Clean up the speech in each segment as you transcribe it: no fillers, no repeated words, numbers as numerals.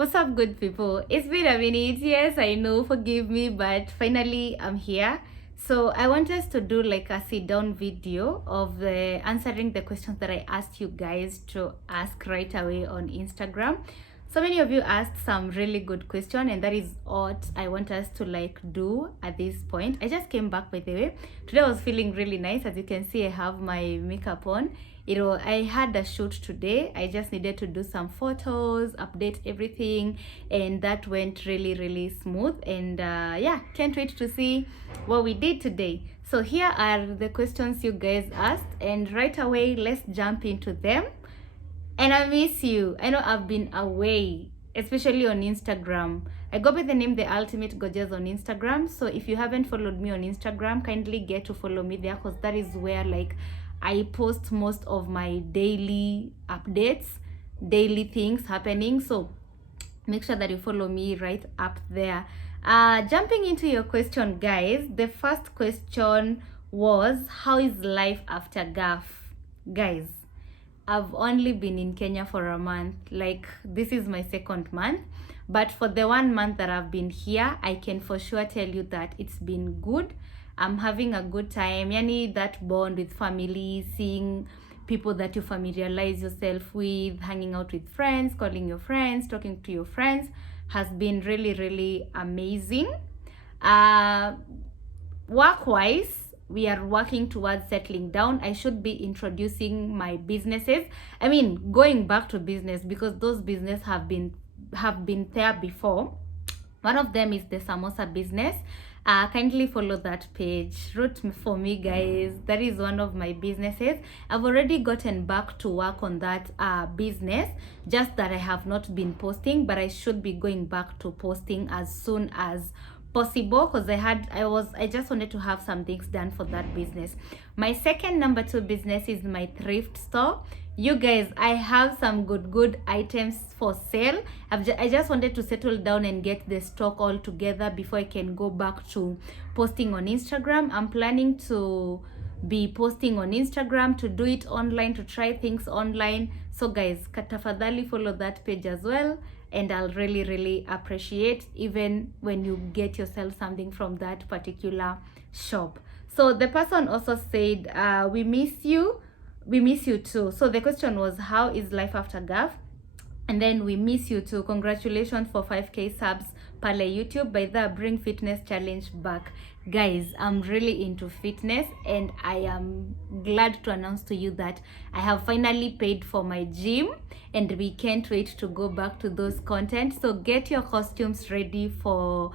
What's up, good people? It's been a minute. Yes, I know, forgive me, but finally I'm here. So I want us to do like a sit down video of the answering the questions that I asked you guys to ask right away on Instagram. So many of you asked some really good question, and that is what I want us to like do at this point. I just came back, by the way. Today I was feeling really nice. As you can see, I have my makeup on. I had a shoot today. I just needed to do some photos, update everything, and that went really smooth. And yeah, can't wait to see what we did today. So here are the questions you guys asked, and right away let's jump into them. And I miss you. I know I've been away, especially on Instagram. I go by the name The Ultimate Gorgeous on Instagram. So if you haven't followed me on Instagram, kindly get to follow me there, because that is where like I post most of my daily updates, daily things happening. So make sure that you follow me right up there. Jumping into your question, guys, the first question was, how is life after GAF? Guys, I've only been in Kenya for a month. Like, this is my second month. But for the 1 month that I've been here, I can for sure tell you that it's been good. I'm having a good time. Yani, that bond with family, seeing people that you familiarize yourself with, hanging out with friends, calling your friends, talking to your friends, has been really amazing. Work-wise, we are working towards settling down. I should be introducing my businesses. I mean, going back to business, because those businesses have been there before. One of them is the samosa business. Kindly follow that page. Root for me, guys. That is one of my businesses. I've already gotten back to work on that business, just that I have not been posting, but I should be going back to posting as soon as possible, because I just wanted to have some things done for that business. My second number 2 business is my thrift store. You guys, I have some good items for sale. I just wanted to settle down and get the stock all together before I can go back to posting on Instagram. I'm planning to be posting on Instagram, to do it online, to try things online. So guys, tafadhali follow that page as well, and I'll really appreciate even when you get yourself something from that particular shop. So the person also said, we miss you too. So the question was, how is life after GAF? And then, we miss you too. Congratulations for 5k subs pale YouTube. By the Bring Fitness Challenge back. Guys, I'm really into fitness, and I am glad to announce to you that I have finally paid for my gym, and we can't wait to go back to those content. So get your costumes ready for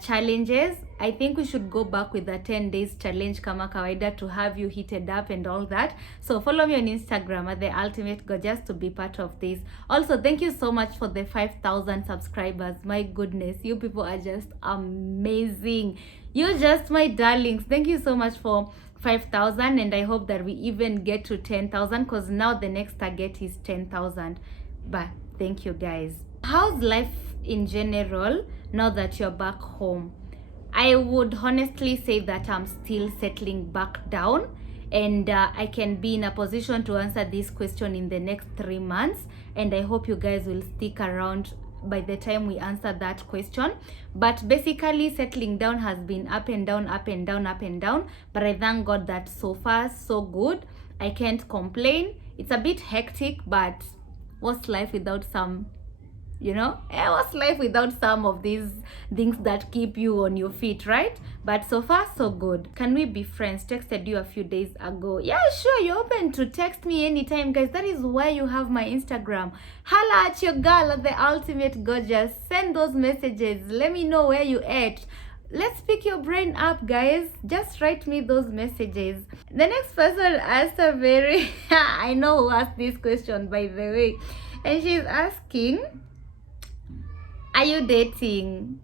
challenges. I think we should go back with the 10 days challenge kama kawaida, to have you heated up and all that. So follow me on Instagram at The Ultimate Gorgeous to be part of this. Also, thank you so much for the 5,000 subscribers. My goodness, you people are just amazing. You're just my darlings. Thank you so much for 5,000, and I hope that we even get to 10,000, because now the next target is 10,000. But thank you, guys. How's life in general now that you're back home? I would honestly say that I'm still settling back down, and I can be in a position to answer this question in the next 3 months, and I hope you guys will stick around by the time we answer that question. But basically, settling down has been up and down, but I thank God that so far so good. I can't complain. It's a bit hectic, but what's life without some, what's life without some of these things that keep you on your feet, right? But so far so good. Can we be friends? Texted you a few days ago. Yeah, sure, you're open to text me anytime, guys. That is why you have my Instagram. Holla at your girl at The Ultimate Gorgeous. Send those messages. Let me know where you at. Let's pick your brain up, guys. Just write me those messages. The next person asked a very I know who asked this question, by the way, and she's asking, are you dating?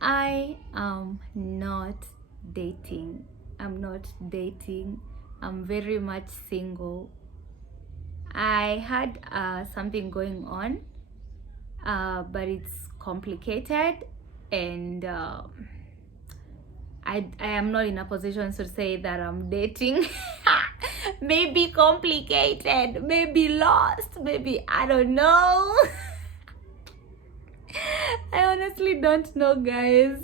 I am not dating. I'm not dating. I'm very much single. I had something going on, but it's complicated, and I am not in a position to say that I'm dating. Maybe complicated, maybe lost, maybe I don't know. honestly don't know, guys.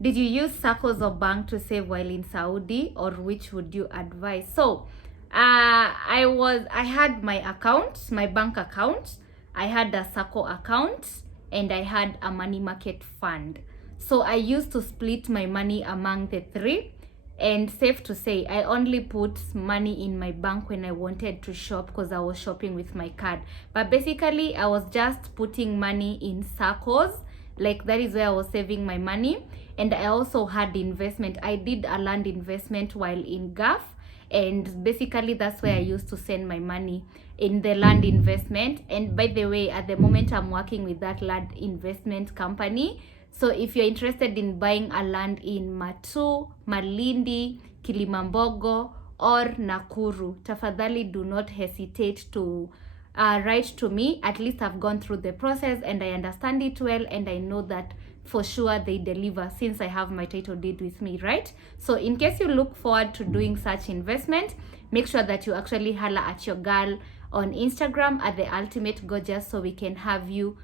Did you use SACCOs or bank to save while in Saudi, or which would you advise? So I had my account, my bank account, I had a SACCO account, and I had a money market fund. So I used to split my money among the three. And safe to say, I only put money in my bank when I wanted to shop because I was shopping with my card. But basically, I was just putting money in SACCOs. Like, that is where I was saving my money. And I also had investment. I did a land investment while in Gulf. And basically, that's where I used to send my money, in the land investment. And by the way, at the moment, I'm working with that land investment company. So if you're interested in buying a land in Matu, Malindi, Kilimambogo, or Nakuru, tafadhali do not hesitate to write to me. At least I've gone through the process and I understand it well, and I know that for sure they deliver, since I have my title deed with me, right? So in case you look forward to doing such investment, make sure that you actually holler at your girl on Instagram at The Ultimate Gorgeous, so we can have you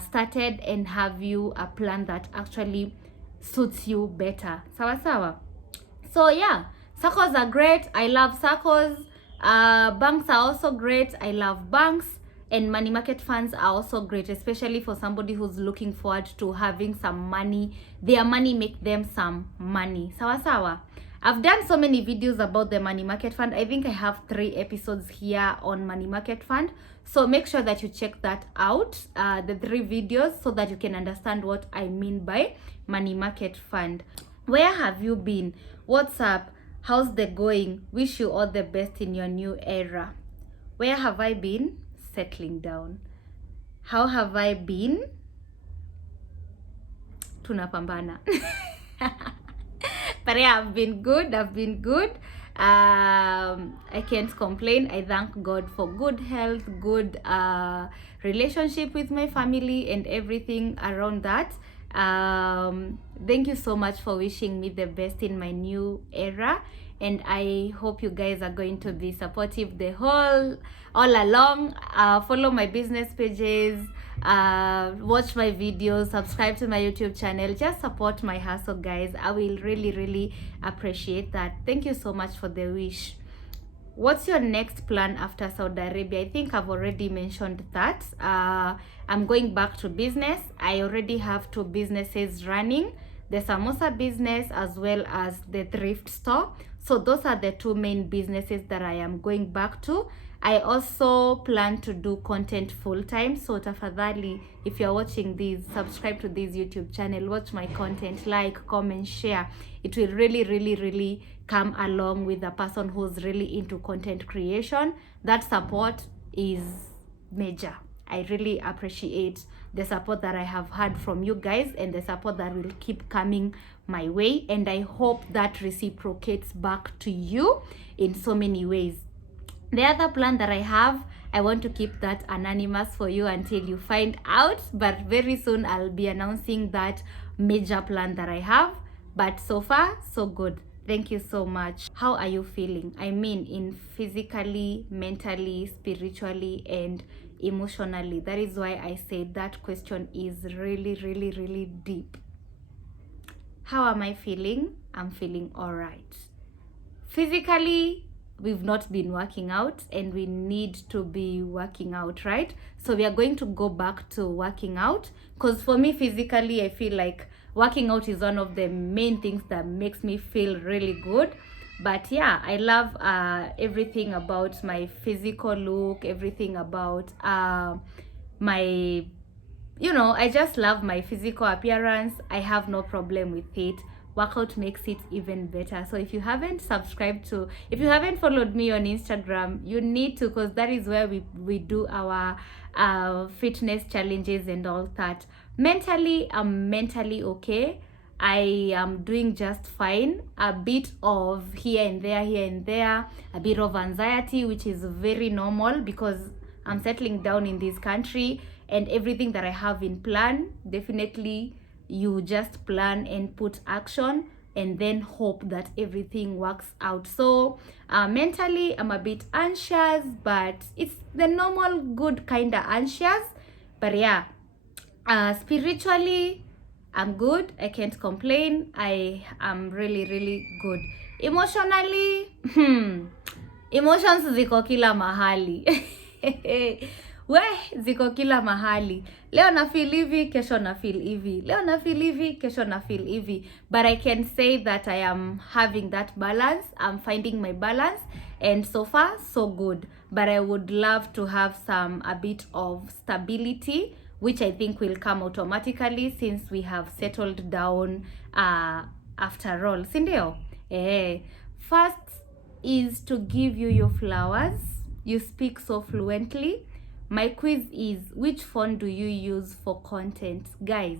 started and have you a plan that actually suits you better. Sawa sawa. So yeah, SACCOs are great. I love SACCOs. Banks are also great. I love banks. And money market funds are also great, especially for somebody who's looking forward to having some money. Their money make them some money. Sawa sawa. I've done so many videos about the money market fund. I think I have 3 episodes here on money market fund. So make sure that you check that out, the 3 videos, so that you can understand what I mean by money market fund. Where have you been? What's up? How's the going? Wish you all the best in your new era. Where have I been? Settling down. How have I been? Tunapambana. But yeah, I've been good. I can't complain. I thank God for good health, good relationship with my family, and everything around that. Thank you so much for wishing me the best in my new era, and I hope you guys are going to be supportive all along. Follow my business pages, watch my videos, subscribe to my YouTube channel. Just support my hustle, guys. I will really appreciate that. Thank you so much for the wish. What's your next plan after Saudi Arabia? I think I've already mentioned that. I'm going back to business. I already have 2 businesses running, the samosa business as well as the thrift store. So those are the 2 main businesses that I am going back to. I also plan to do content full time. So tafadhali, if you're watching this, subscribe to this YouTube channel, watch my content, like, comment, share. It will really come along with a person who's really into content creation. That support is major. I really appreciate the support that I have had from you guys, and the support that will keep coming my way, and I hope that reciprocates back to you in so many ways. The other plan that I have, I want to keep that anonymous for you until you find out, but very soon I'll be announcing that major plan that I have. But so far, so good. Thank you so much. How are you feeling? I mean, in physically, mentally, spiritually, and emotionally. That is why I said that question is really deep. How am I feeling? I'm feeling all right. Physically, we've not been working out, and we need to be working out, right? So we are going to go back to working out, because for me, physically, I feel like working out is one of the main things that makes me feel really good. But yeah, I love everything about my physical look, everything about my, I just love my physical appearance. I have no problem with it. Workout makes it even better. So if you haven't followed me on Instagram, you need to, because that is where we do our fitness challenges and all that. Mentally, I'm mentally okay. I am doing just fine. A bit of here and there, a bit of anxiety, which is very normal because I'm settling down in this country, and everything that I have in plan, definitely you just plan and put action and then hope that everything works out. So mentally, I'm a bit anxious, but it's the normal good kind of anxious. But yeah, spiritually, I'm good. I can't complain. I am really, really good. Emotionally, emotions ziko kila mahali. We, ziko kila mahali. Leo na feel hivi, kesho na feel hivi. Leo na feel hivi, kesho na feel hivi. But I can say that I am having that balance. I'm finding my balance. And so far, so good. But I would love to have a bit of stability, which I think will come automatically since we have settled down after all. Sindio? First is to give you your flowers. You speak so fluently. My quiz is, which phone do you use for content? Guys,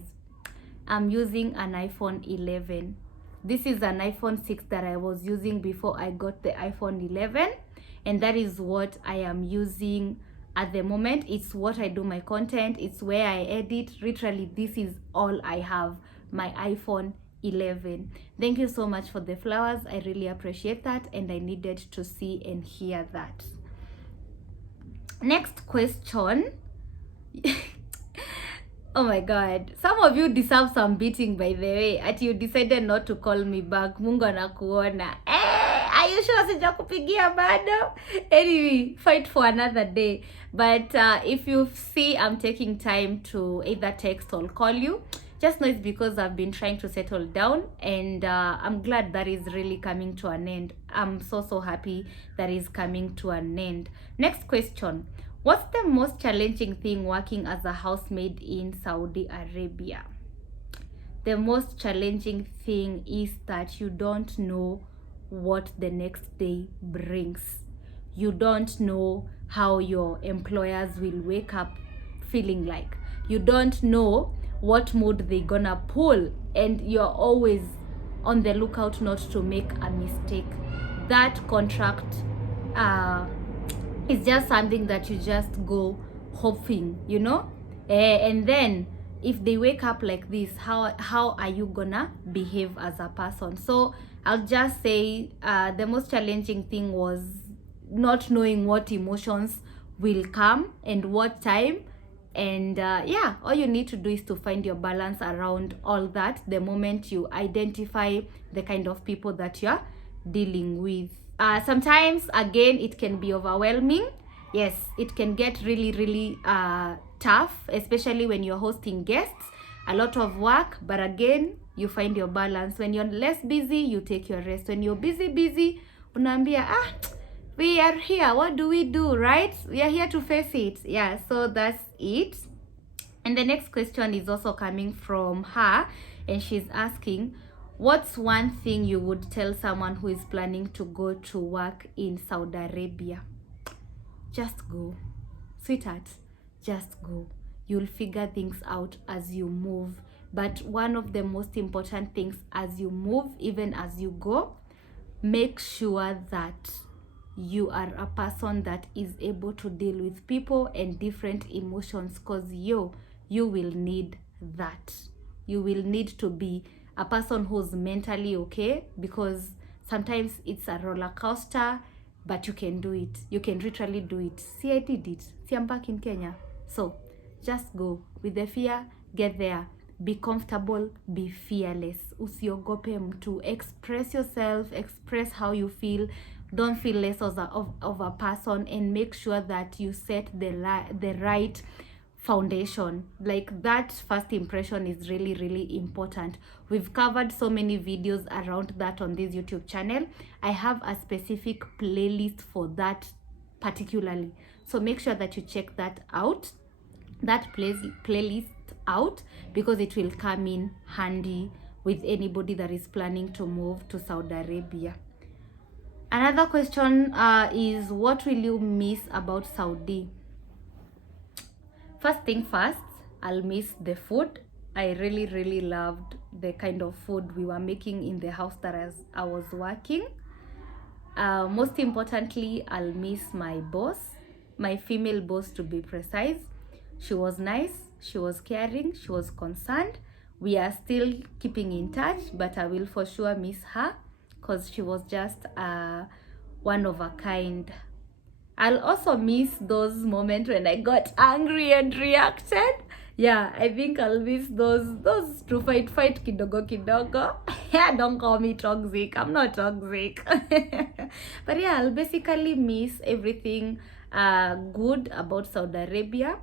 I'm using an iPhone 11. This is an iPhone 6 that I was using before I got the iPhone 11. And that is what I am using at the moment. It's what I do my content. It's where I edit. Literally, this is all I have, my iPhone 11. Thank you so much for the flowers. I really appreciate that. And I needed to see and hear that. Next question. Oh my God. Some of you deserve some beating, by the way. At you decided not to call me back. Mungu anakuona. Are you sure sijakupigia bado? Anyway, fight for another day. But if you see I'm taking time to either text or call you, just know it's because I've been trying to settle down, and I'm glad that is really coming to an end. I'm so happy that is coming to an end. Next question. What's the most challenging thing working as a housemaid in Saudi Arabia? The most challenging thing is that you don't know what the next day brings. You don't know how your employers will wake up feeling like. You don't know what mood they're gonna pull, and you're always on the lookout not to make a mistake. That contract is just something that you just go hoping, you know? And then if they wake up like this, how are you gonna behave as a person? So I'll just say the most challenging thing was not knowing what emotions will come and what time. And all you need to do is to find your balance around all that the moment you identify the kind of people that you're dealing with. Sometimes, again, it can be overwhelming. Yes, it can get really tough, especially when you're hosting guests. A lot of work, but again, you find your balance. When you're less busy, you take your rest. When you're busy, unaambia, we are here. What do we do, right? We are here to face it. Yeah, so that's it. And the next question is also coming from her, and she's asking, what's one thing you would tell someone who is planning to go to work in Saudi Arabia? Just go. Sweetheart, just go. You'll figure things out as you move. But one of the most important things as you move, even as you go, make sure that you are a person that is able to deal with people and different emotions, because you will need that. You will need to be a person who's mentally okay, because sometimes it's a roller coaster, but you can do it. You can literally do it. See, I did it. See, I'm back in Kenya. So just go with the fear, get there. Be comfortable, be fearless. Usiogope mtu. Express yourself, express how you feel. Don't feel less of a person, and make sure that you set the right foundation. Like, that first impression is really important. We've covered so many videos around that on this YouTube channel. I have a specific playlist for that particularly, so make sure that you check that out, that playlist out, because it will come in handy with anybody that is planning to move to Saudi Arabia. Another question is, what will you miss about Saudi? First thing first, I'll miss the food. I really loved the kind of food we were making in the house that I was working. Most importantly, I'll miss my boss, my female boss to be precise. She was nice, she was caring, she was concerned. We are still keeping in touch, but I will for sure miss her, because she was just one of a kind I'll also miss those moments when I got angry and reacted. Yeah, I think I'll miss those to fight kidogo kidogo. Yeah, don't call me toxic. I'm not toxic. But yeah, I'll basically miss everything good about Saudi Arabia.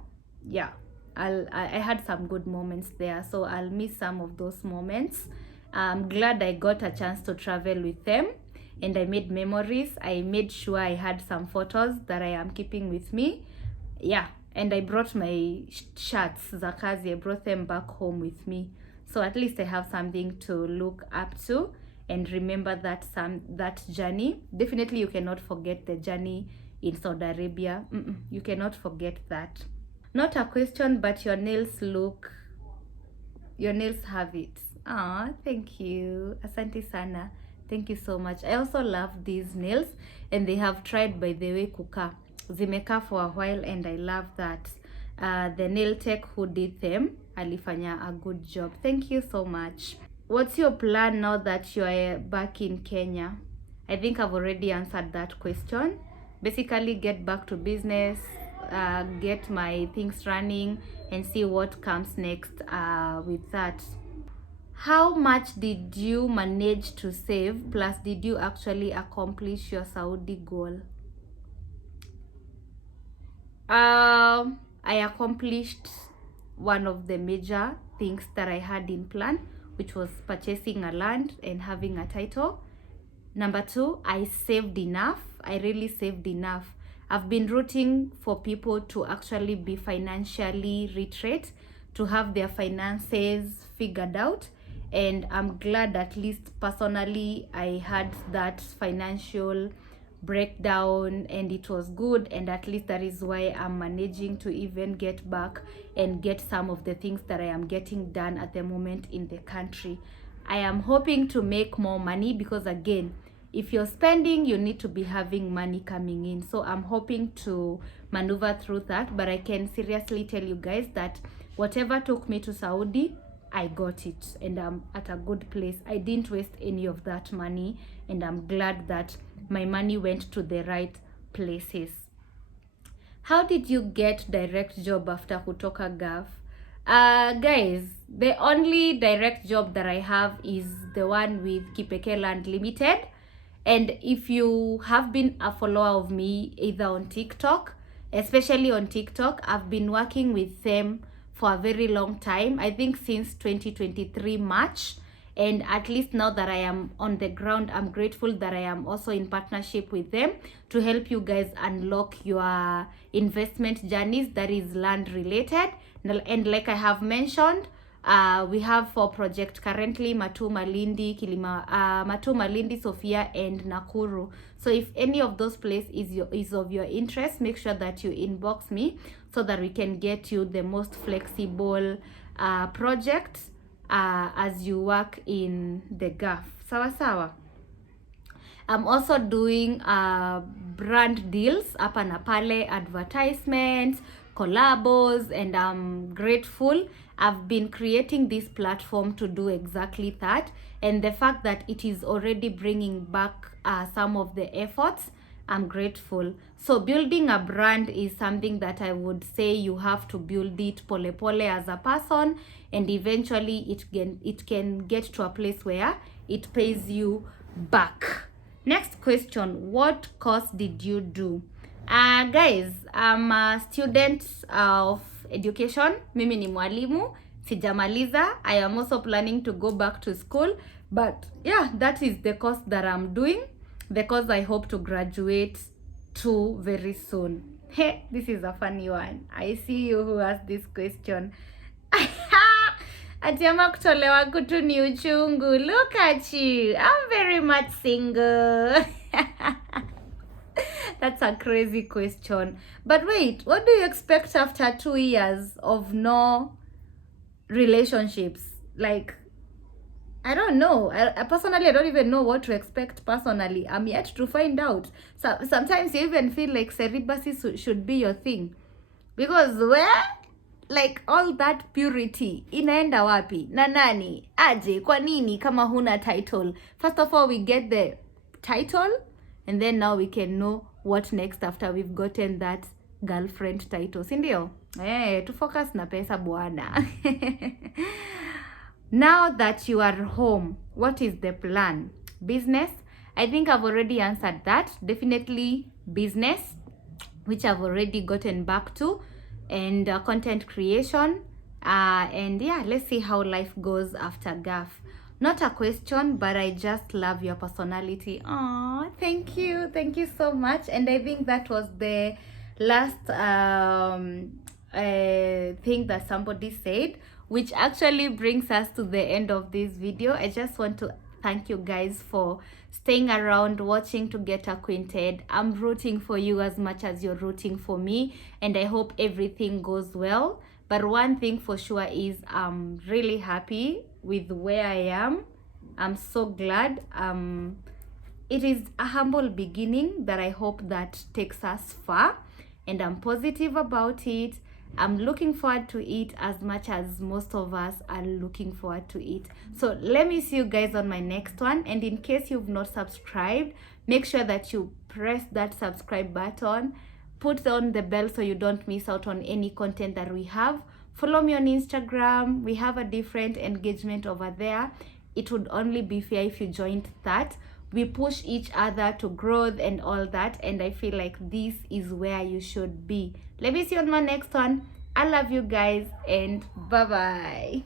Yeah, I had some good moments there, so I'll miss some of those moments. I'm glad I got a chance to travel with them, and I made memories. I made sure I had some photos that I am keeping with me. Yeah, and I brought my shirts za kazi. I brought them back home with me, so at least I have something to look up to and remember that journey. Definitely you cannot forget the journey in Saudi Arabia. You cannot forget that. Not a question, but your nails have it. Ah, thank you. Asante sana. Thank you so much. I also love these nails, and they have tried, by the way, kukaa. Zimekaa for a while, and I love that. The nail tech who did them alifanya a good job. Thank you so much. What's your plan now that you are back in Kenya? I think I've already answered that question. Basically, get back to business, get my things running, and see what comes next with that. How much did you manage to save? Plus, did you actually accomplish your Saudi goal? I accomplished one of the major things that I had in plan, which was purchasing a land and having a title. Number 2, I saved enough. I really saved enough. I've been rooting for people to actually be financially literate, to have their finances figured out. And I'm glad, at least personally, I had that financial breakdown and it was good, and at least that is why I'm managing to even get back and get some of the things that I am getting done at the moment in the country. I am hoping to make more money because, again, if you're spending, you need to be having money coming in. So I'm hoping to maneuver through that, but I can seriously tell you guys that whatever took me to Saudi, I got it, and I'm at a good place. I didn't waste any of that money, and I'm glad that my money went to the right places. How did you get direct job after kutoka Gulf? Guys, the only direct job that I have is the one with Kipekee Land Limited. And if you have been a follower of me either on TikTok, especially on TikTok, I've been working with them for a very long time. I think since 2023 March. And at least now that I am on the ground, I'm grateful that I am also in partnership with them to help you guys unlock your investment journeys that is land related. And like I have mentioned, we have 4 projects currently: Matu, Malindi, Matu, Malindi, Sofia, and Nakuru. So if any of those places is of your interest, make sure that you inbox me so that we can get you the most flexible project as you work in the Gulf. Sawa sawa. I'm also doing brand deals, hapa na pale, advertisements, collabos, and I'm grateful. I've been creating this platform to do exactly that, and the fact that it is already bringing back some of the efforts, I'm grateful. So building a brand is something that I would say you have to build it pole pole as a person, and eventually it can get to a place where it pays you back. Next question, what course did you do? Guys, I'm a student of education. Mimi ni mwalimu, sijamaliza. I am also planning to go back to school, but yeah, that is the course that I'm doing, the course I hope to graduate to very soon. Hey, this is a funny one. I see you who asked this question. Atiama kutolewa kutu ni uchungu. Look at you. I'm very much single. That's a crazy question. But wait, what do you expect after 2 years of no relationships? Like, I don't know. I personally, I don't even know what to expect personally. I'm yet to find out. So sometimes you even feel like celibacy should be your thing. Because where? Like, all that purity inaenda wapi? Na nani? Aje, kwa nini kama huna title? First of all, we get the title, and then now we can know what next after we've gotten that girlfriend title, si ndio? To focus na pesa bwana. Now that you are home, what is the plan? Business? I think I've already answered that. Definitely business, which I've already gotten back to, and content creation. And yeah, let's see how life goes after GAF. Not a question, but I just love your personality. Oh, thank you so much. And I think that was the last thing that somebody said, which actually brings us to the end of this video. I just want to thank you guys for staying around, watching to get acquainted. I'm rooting for you as much as you're rooting for me, and I hope everything goes well. But one thing for sure is I'm really happy with where I am. I'm so glad. It is a humble beginning that I hope that takes us far, and I'm positive about it. I'm looking forward to it as much as most of us are looking forward to it. So let me see you guys on my next one. And in case you've not subscribed, make sure that you press that subscribe button. Put on the bell so you don't miss out on any content that we have. Follow me on Instagram. We have a different engagement over there. It would only be fair if you joined that. We push each other to growth and all that, and I feel like this is where you should be. Let me see you on my next one. I love you guys, and bye bye.